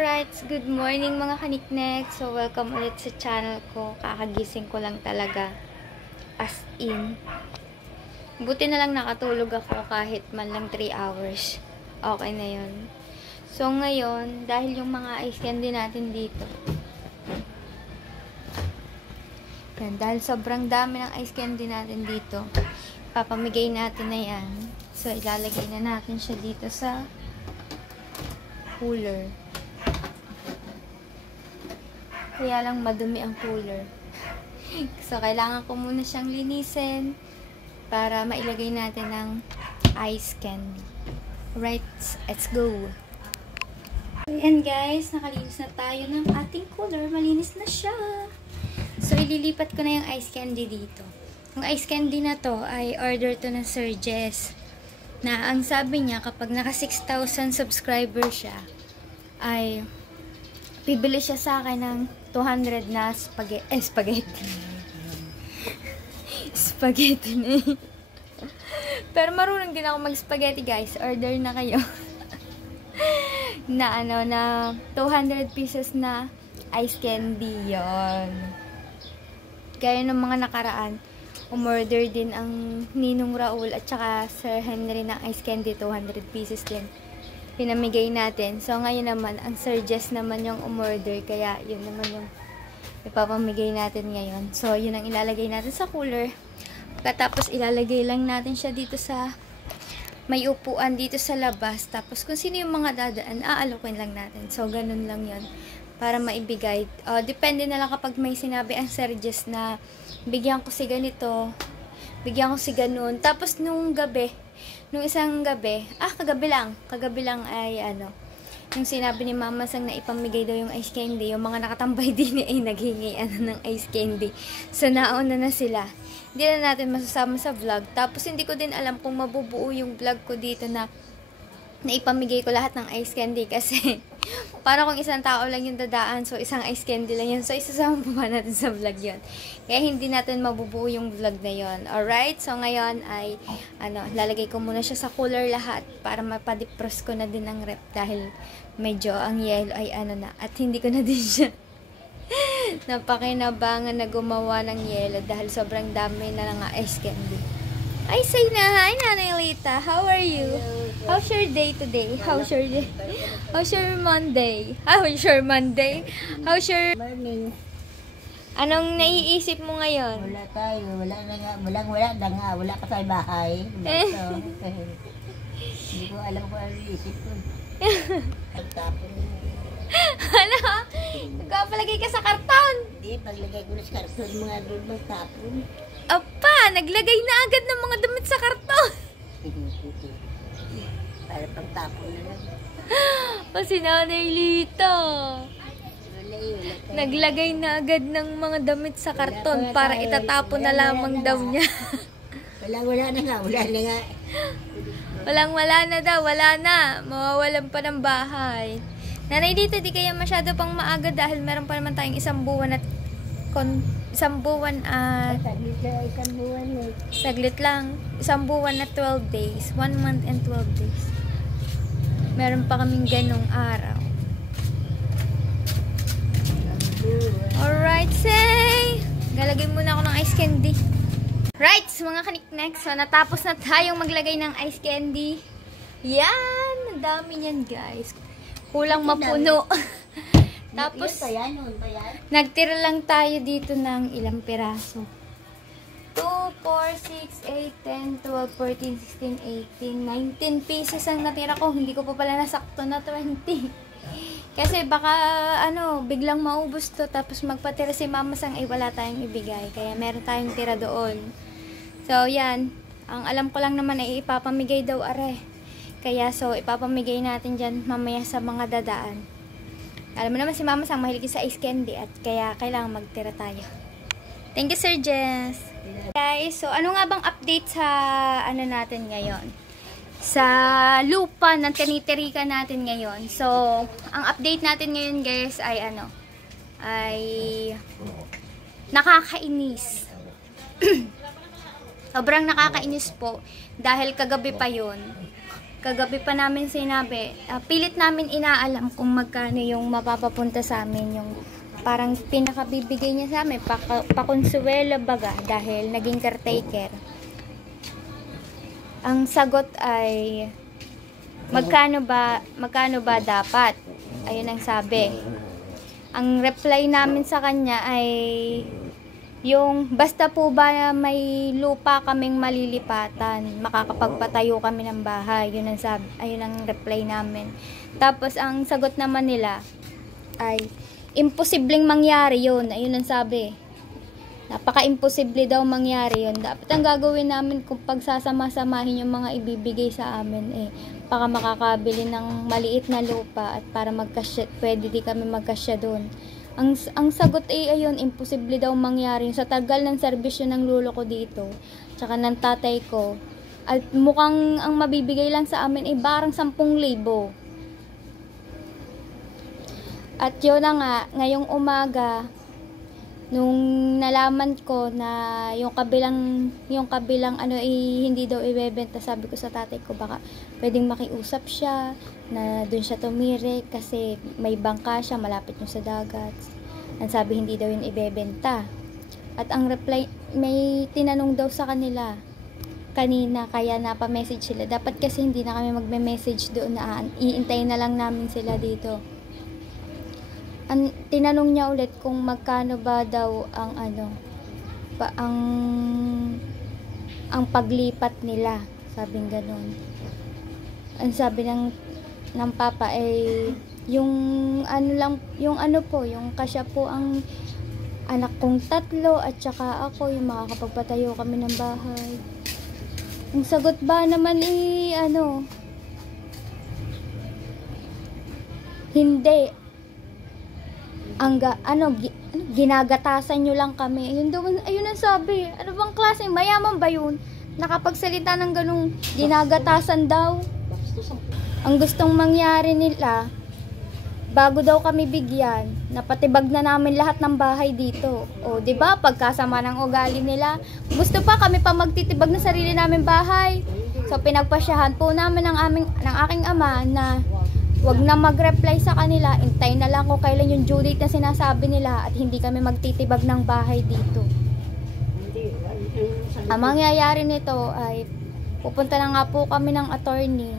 Alright, good morning mga kaniknek. So, welcome ulit sa channel ko. Kakagising ko lang talaga. As in. Buti na lang nakatulog ako kahit man lang 3 hours. Okay na yun. So, ngayon, dahil yung mga ice candy natin dito. Yan, dahil sobrang dami ng ice candy natin dito. Papamigay natin na yan. So, ilalagay na natin siya dito sa cooler. Kaya lang madumi ang cooler. So, kailangan ko muna siyang linisin para mailagay natin ng ice candy. Right, let's go! Ayan guys, nakalinis na tayo ng ating cooler. Malinis na siya. So, ililipat ko na yung ice candy dito. Yung ice candy na to ay order to na Sir Jess. Na ang sabi niya, kapag naka 6,000 subscriber siya, ay bibili siya sa akin ng 200 na spaghetti. Spaghetti na Pero marunong din ako mag-spaghetti guys. Order na kayo. Na 200 pieces na ice candy yon. Gaya ng mga nakaraan, umorder din ang Ninong Raul at saka Sir Henry ng ice candy, 200 pieces din. Pinamigay natin. So, ngayon naman, ang Sir Jess naman yung umorder. Kaya, yun naman yung ipapamigay natin ngayon. So, yun ang ilalagay natin sa cooler. Tapos, ilalagay lang natin siya dito sa may upuan dito sa labas. Tapos, kung sino yung mga dadaan, aalokin lang natin. So, ganun lang yun. Para maibigay. Depende na lang kapag may sinabi ang Sir Jess na bigyan ko si ganito, bigyan ko si ganun. Tapos, nung isang gabi, kagabi lang ay yung sinabi ni Mama Sang na ipamigay daw yung ice candy, yung mga nakatambay din ay naghingi ng ice candy. So, nauna na sila. Hindi na natin masasama sa vlog. Tapos, hindi ko din alam kung mabubuo yung vlog ko dito na ipamigay ko lahat ng ice candy kasi para kung isang tao lang yung dadaan, so isang ice candy lang yun. So, isasama pa natin sa vlog yun. Kaya hindi natin mabubuo yung vlog na yun. Alright? So, ngayon ay, lalagay ko muna siya sa cooler lahat para mapadipros ko na din ang rep dahil medyo ang yelo ay na. At hindi ko na din siya napakinabangan na gumawa ng yelo dahil sobrang dami na ng ice candy. Ay, say na. Hi, Nanay Lita. How are you? How's your day today? How's your day? How's your Monday? How's your Monday? How's your morning? Anong naiisip mo ngayon? Wala tayo. Wala na nga. Wala ka sa bahay. Hindi ko alam kung ano iisip ko. Pagtapon. Ano? Nagpapalagay ka sa karton? Hindi, paglagay ko na sa karton, mga doon magtapon. Apa, naglagay na agad ng mga damit sa karton. Para pagtapon na lang. Si Nanay Lita. Naglagay na agad ng mga damit sa karton para itatapon na lamang daw niya. Wala na nga. Wala na daw, wala na. Mawawalan pa ng bahay. Nanay Lita, di kaya masyado pang maaga dahil meron pa naman tayong isang buwan at saglit lang. Isang buwan na 12 days. 1 month and 12 days. Meron pa kaming ganong araw. Alright, say! Galagay muna ako ng ice candy. Right, mga kaniknek. So, natapos na tayong maglagay ng ice candy. Yan! Ang dami niyan, guys. Kulang mapuno. Tapos, nagtira lang tayo dito ng ilang piraso. 2, 4, 6, 8, 10, 12, 14, 16, 18, 19 pieces ang natira ko. Hindi ko pa pala nasakto na 20. Kasi baka, biglang maubos to. Tapos magpatira si Mama Sang ay wala tayong ibigay. Kaya meron tayong tira doon. So, yan. Ang alam ko lang naman ay ipapamigay daw are. Kaya, so, ipapamigay natin dyan mamaya sa mga dadaan. Alam mo naman si Mama Sang mahilig sa ice candy at kaya kailangan magtira tayo. Thank you, Sir Jess. Guys, so ano nga bang update sa natin ngayon? Sa lupa ng tinitirikan natin ngayon. So, ang update natin ngayon, guys, ay ay nakakainis. Sobrang nakakainis po dahil kagabi pa 'yon. kagabi pa namin sinabi, pilit namin inaalam kung magkano yung mapapapunta sa amin, yung parang pinakabibigay niya sa amin, pakonsuelo baga, dahil naging caretaker. Ang sagot ay, magkano ba dapat? Ayun ang sabi. Ang reply namin sa kanya ay, yung basta po ba may lupa kaming malilipatan, makakapagpatayo kami ng bahay. Yun ang sabi, ayun ang reply namin. Tapos ang sagot naman nila ay imposibleng mangyari yun. Ayun ang sabi. Napaka-imposible daw mangyari yun. Dapat ang gagawin namin kung pagsasama-samahin yung mga ibibigay sa amin baka makakabili ng maliit na lupa at para magkasya, pwede di kami magkasya doon. Ang sagot ay ayun, imposible daw mangyari sa tagal ng serbisyo ng lolo ko dito, tsaka ng tatay ko. At mukhang ang mabibigay lang sa amin ay barang 10,000. At yun na nga, ngayong umaga, nung nalaman ko na yung kabilang hindi daw ibebenta, sabi ko sa tatay ko baka pwedeng makiusap siya na doon siya tumire kasi may bangka siya malapit yung sa dagat. Ang sabi hindi daw yun ibebenta. At ang reply, may tinanong daw sa kanila kanina, kaya napa-message sila. Dapat kasi hindi na kami magme-message doon, na iintayin na lang namin sila dito. Tinanong niya ulit kung magkano ba daw ang ang paglipat nila, sabing ganun. Ang sabi ng papa ay yung kasya po ang anak kong 3 at saka ako, yung makakapagpatayo kami ng bahay. Ang sagot ba naman hindi. Ginagatasan nyo lang kami. Ayun ang sabi. Ano bang klase? Mayaman ba yun? Nakapagsalita ng ganung ginagatasan daw. Ang gustong mangyari nila, bago daw kami bigyan, napatibag na namin lahat ng bahay dito. O, 'di ba? Pagkasama ng ugali nila, gusto pa kami pa magtitibag ng sarili namin bahay. So pinagpasyahan po namin ng aking ama na wag na mag-reply sa kanila, intay na lang kung kailan yung due date na sinasabi nila at hindi kami magtitibag ng bahay dito. Ang mangyayari nito ay pupunta na nga po kami ng attorney.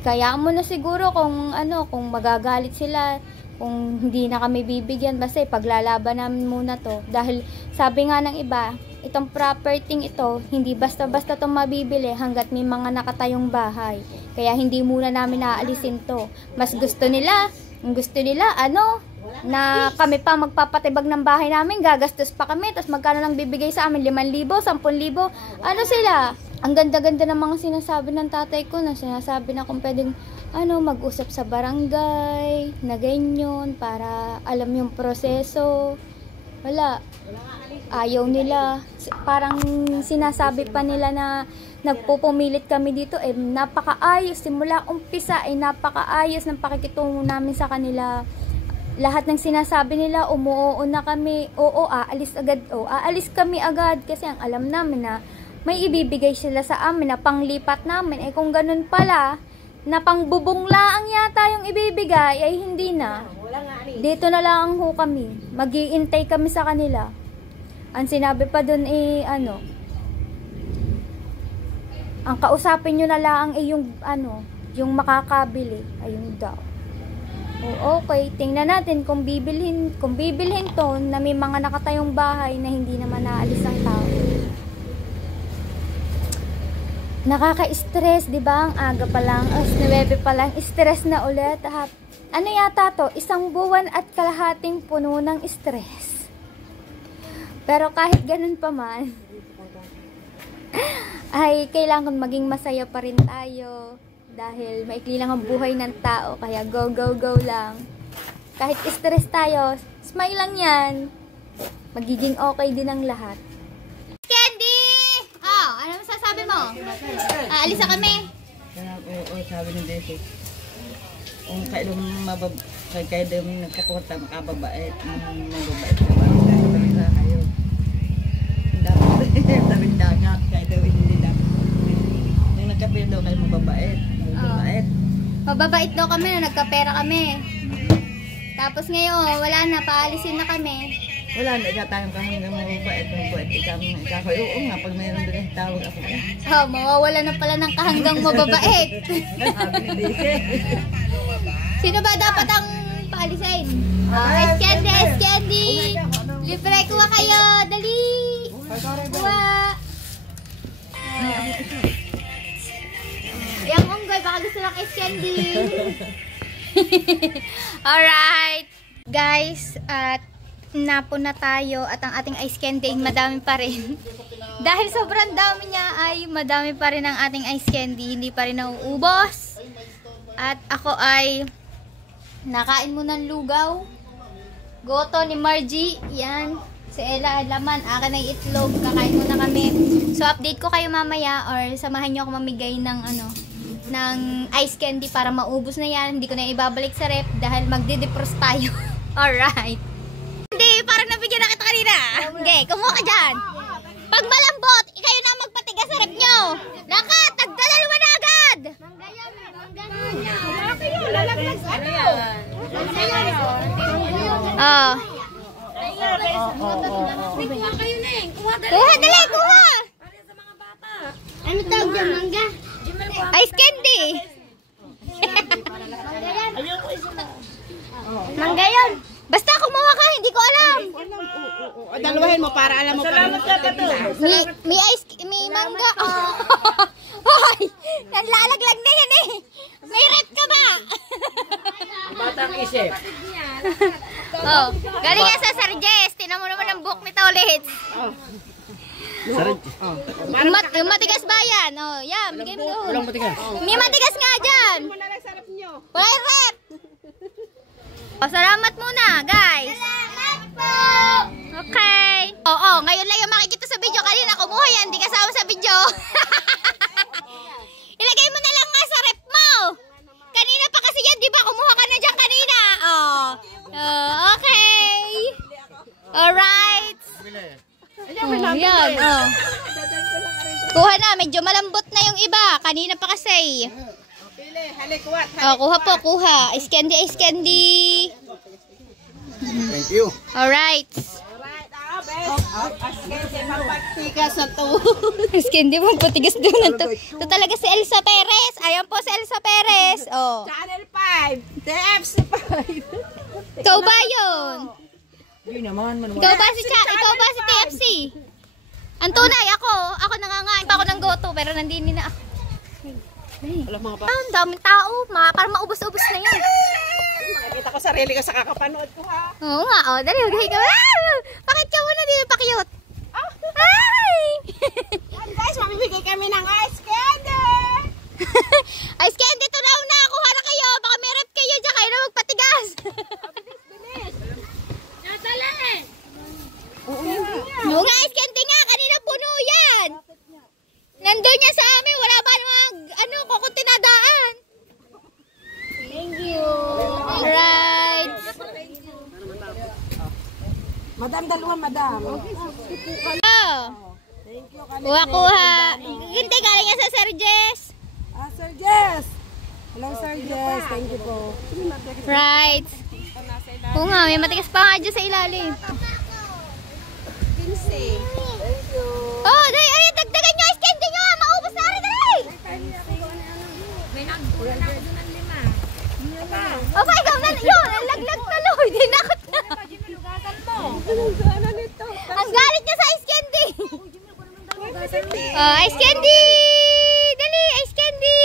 Kaya mo na siguro kung magagalit sila, kung hindi na kami bibigyan, basta paglalaban namin muna to. Dahil sabi nga ng iba, itong property ito, hindi basta-basta itong mabibili hanggat may mga nakatayong bahay. Kaya hindi muna namin naaalisin to. Mas gusto nila na kami pa magpapatibag ng bahay namin, gagastos pa kami, tapos magkano lang bibigay sa amin, 5,000, 10,000, sila? Ang ganda-ganda ng mga sinasabi ng tatay ko, na sinasabi na kung pwedeng mag-usap sa barangay, na ganyan, para alam yung proseso. Wala. Ayaw nila. Parang sinasabi pa nila na nagpupumilit kami dito. Napakaayos. Simula umpisa ay napakaayos ng pakikitungo namin sa kanila. Lahat ng sinasabi nila, umuoo na kami. Oo, aalis agad. Aalis kami agad. Kasi ang alam namin na may ibibigay sila sa amin na panglipat namin. Kung ganun pala, na pangbubunglaang yata yung ibibigay, ay hindi na. Dito na lang ho kami. Mag-iintay kami sa kanila. Ang sinabi pa dun ang kausapin nyo na lang yung makakabili. Ayun daw. Okay, tingnan natin kung bibilhin to na may mga nakatayong bahay na hindi naman naalis ang tao. Nakaka-stress, di ba? Ang aga pa lang, 9 pa lang, stress na ulit. Yata to? 1 buwan at kalahating puno ng stress. Pero kahit ganun pa man, ay kailangan maging masaya pa rin tayo. Dahil maikli lang ang buhay ng tao, kaya go, go, go lang. Kahit stress tayo, smile lang yan. Magiging okay din ang lahat. Candy! Ano masasabi mo? Aalis na kami. Oo, sabi ng Desi. Kung kailan nagkakurta, makababait, mababait ka ba? Sabi na kayo. Sabi dagat, kahit daw hindi dagat. Nung nagkape daw kayo mababait. Mababait. Mababait daw kami na nagkapera kami. Tapos ngayon, wala na, paalisin na kami. Wala na, itatayang ka hanggang mababait. Mababait. Ikaw, oo nga, pag mayroon doon, tawag ako. Mawawala na pala ng kahanggang mababait. Sabi ni Daisy. Sino ba dapat ang paalisin? Ice candy, ice candy! Libre, kuha kayo! Dali! Kuha! Yang unggoy, baka gusto ng ice candy. Alright! Guys, at napo na tayo at ang ating ice candy madami pa rin. Dahil sobrang dami niya ay madami pa rin ang ating ice candy. Hindi pa rin nauubos. At ako ay nakain mo ng lugaw. Goto ni Margie. Yan. Si Ella laman. Akin ay itlog. Kakain muna kami. So update ko kayo mamaya or samahan nyo ako mamigay ng ng ice candy para maubos na yan. Hindi ko na ibabalik sa rep dahil magde-defrost tayo. Alright. Hindi, para nabigyan na kita kanina. Okay, kumuha ka dyan. Pag malambot, kayo na magpatigas sa rep nyo. Naka, tagdadalawa na agad. Oh. Kuha, dali, kuha. Ano tawag dyan, mangga? Ice candy. Mangga yun. Basta kumuha ka, hindi ko alam. Dalawahin mo para alam mo pa. Salamat ka to. May mangga. Hoy, nanlalaglag na yan eh. May rep ka ba? Batang isip. Oh, galing nga sa Sarjes. Tinan mo naman ang buhok nito ulit. Yung matigas ba yan? Oh, yan, bigay mo doon. Walang matigas. May matigas nga dyan. Wala yung rep. Oh, salamat muna, guys. Salamat po. Okay. Oo, ngayon lang yung makikita sa video. Kanina kumuha yan, hindi kasama sa video. Ilagay mo na lang nga sa rep mo. Kanina pa kasi yan, di ba? Kumuha ka na dyan kanina. Oh. Okay. Alright. Oh, yan. Oh. Kuha na, medyo malambot na yung iba. Kanina pa kasi. Oh, kuha po, kuha. Ice candy, ice candy. Thank you. Alright. Magpatigas na to. Ice candy mo, patigas doon. Ito talaga si Elsa Perez. Ayan po si Elsa Perez. Oh. Channel 5. TFC 5. Ikaw ba yun? Hindi naman. Ikaw ba si TFC? Ang tunay, ako nangangain pa ako ng goto, pero nandini na ako. Wala mga ba? Ang daming tao, parang maubos-ubos na yan. Nakikita ko sarili ko sa kakapanood ko ha. Oo nga, oh, dali, hugahin ka. Bakit ka muna dito pa-cute? Ay! Yan guys, mamimigay kami ng ice candy. Ice candy, ito na una. Kuha na kayo. Baka may rep kayo dyan. Kayo na magpatigas. Oo nga, ice candy nga. Kanina puno yan. Nandun yan sa amin. Wala ba namang, kung tinadaan. Thank you. Alright. Madam, dalawa madam. Oh. Kuha. Hindi, galing yan sa Sir Jess. Sir Jess. Hello Sir Jess. Thank you po. Right. Oo nga, may matigas pa nga dyan sa ilalim. Oh, dali, ay, dagdagan nyo, ice candy nyo, maubos na rin, dali! Opa, ikaw na, yun, ang laglag na, Lord, dinakot na. Ang galit niya sa ice candy. Oh, ice candy! Dali, ice candy!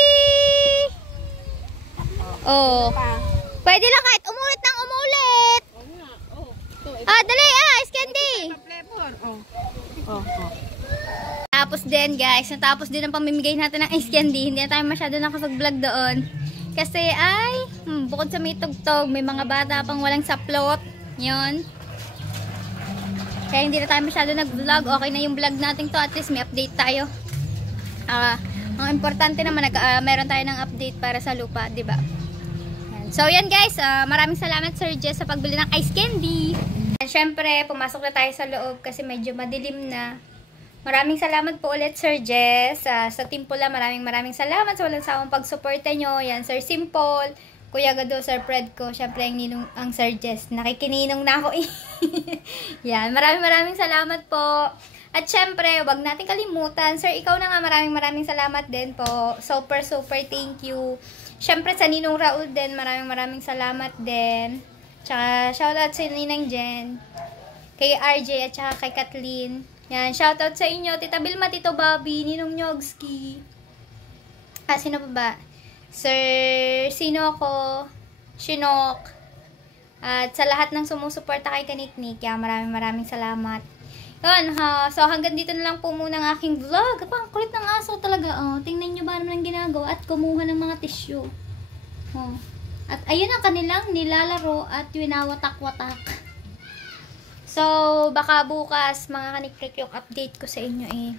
Oh, pwede lang kahit umulit ng umulit. Dali, ice candy! Tapos din guys, natapos din ang pamimigay natin ng ice candy. Hindi na tayo masyado nakapag-vlog doon. Kasi ay, bukod sa may tugtog, may mga bata pang walang saplot. Yun. Kaya hindi na tayo masyado nag-vlog. Okay na yung vlog natin to. At least may update tayo. Ang importante naman, meron tayo ng update para sa lupa, diba? So yan guys, maraming salamat Sir Jess sa pagbili ng ice candy. And syempre, pumasok na tayo sa loob kasi medyo madilim na. Maraming salamat po ulit, Sir Jess. Sa Team Pula, maraming salamat sa walang sawang pagsuporta nyo. Yan, Sir Simple, Kuya Gado, Sir Fred ko, syempre ang Sir Jess. Nakikininong na ako eh. Yan, maraming salamat po. At syempre, wag natin kalimutan. Sir, ikaw na nga, maraming salamat din po. Super thank you. Syempre, sa Ninong Raul din, maraming salamat din. Tsaka, shoutout sa Ninang Jen, kay RJ, at saka kay Kathleen. Yan, shoutout sa inyo, Tita Vilma, Tito Bobby, Ninong Nyogski. Sino pa ba? Sir Sinoko, Shinok, at sa lahat ng sumusuporta kay Kaniknik. Yan, maraming salamat. Yun, so hanggang dito na lang po muna ang aking vlog. Ang kulit ng aso talaga. Tingnan nyo ba naman ang ginagawa at kumuha ng mga tissue. At ayun ang kanilang nilalaro at winawatak-watak. So, baka bukas mga kaniklik yung update ko sa inyo eh.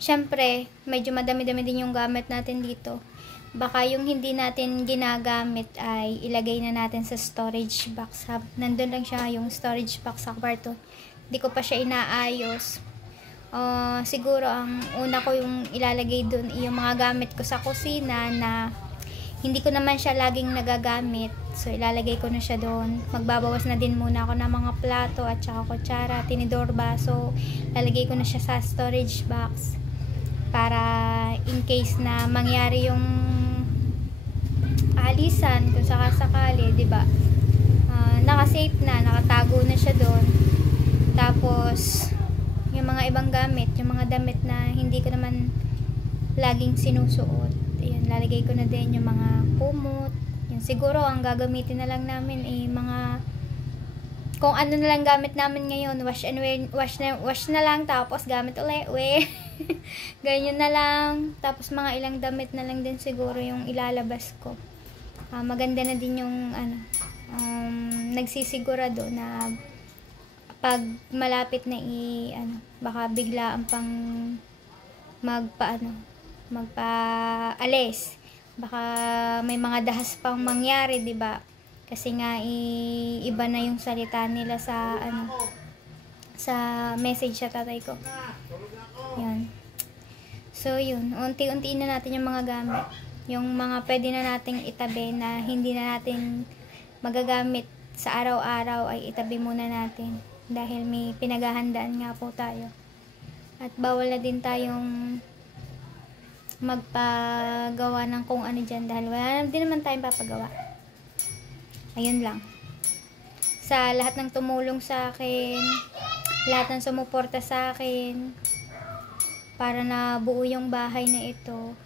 Siyempre, medyo madami-dami din yung gamit natin dito. Baka yung hindi natin ginagamit ay ilagay na natin sa storage box. Nandun lang siya yung storage box sa kwarto. Hindi ko pa siya inaayos. Siguro ang una ko yung ilalagay dun yung mga gamit ko sa kusina na hindi ko naman siya laging nagagamit. So, ilalagay ko na siya doon. Magbabawas na din muna ako ng mga plato at saka kutsara, tinidor, baso. Lalagay ko na siya sa storage box. Para in case na mangyari yung alisan, kung sakasakali, diba? Naka-safe na, nakatago na siya doon. Tapos, yung mga ibang gamit, yung mga damit na hindi ko naman laging sinusuot. Ayan, lalagay ko na din yung mga kumot. Yan, siguro, ang gagamitin na lang namin ay mga kung ano na lang gamit namin ngayon. Wash and wear, wash na lang, tapos gamit ulit, wear. Ganyan na lang. Tapos, mga ilang damit na lang din siguro yung ilalabas ko. Maganda na din yung, nagsisigurado na pag malapit na baka biglaan pang magpaalis. Baka may mga dahas pang mangyari, 'di ba? Kasi nga iba na yung salita nila sa sa message sa tatay ko. Yan. So, yun. Unti-unti na natin yung mga gamit. Yung mga pwede na nating itabi na hindi na natin magagamit sa araw-araw ay itabi muna natin. Dahil may pinaghahandaan nga po tayo. At bawal na din tayong magpagawa ng kung ano dyan dahil wala din naman tayong papagawa. Ayun lang. Sa lahat ng tumulong sa akin, lahat ng sumuporta sa akin, para na buo yung bahay na ito,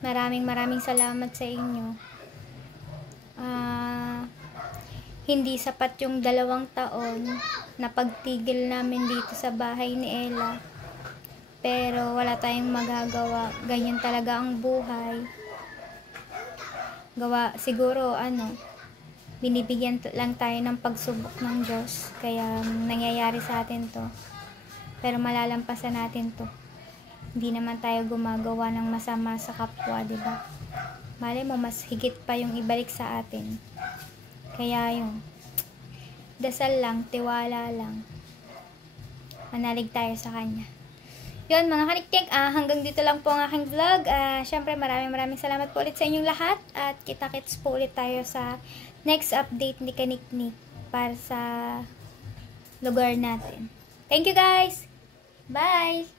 maraming salamat sa inyo. Hindi sapat yung 2 taon na pagtigil namin dito sa bahay ni Ella. Pero wala tayong magagawa. Ganyan talaga ang buhay. Siguro, binibigyan lang tayo ng pagsubok ng Diyos. Kaya nangyayari sa atin to. Pero malalampasan natin to. Hindi naman tayo gumagawa ng masama sa kapwa, diba? Malay mo, mas higit pa yung ibalik sa atin. Kaya yun. Dasal lang, tiwala lang. Manalig tayo sa Kanya. Yun mga kaniktik, hanggang dito lang po ang aking vlog. Syempre maraming salamat po ulit sa inyong lahat. At kita-kits po ulit tayo sa next update ni Kaniknik para sa lugar natin. Thank you guys! Bye!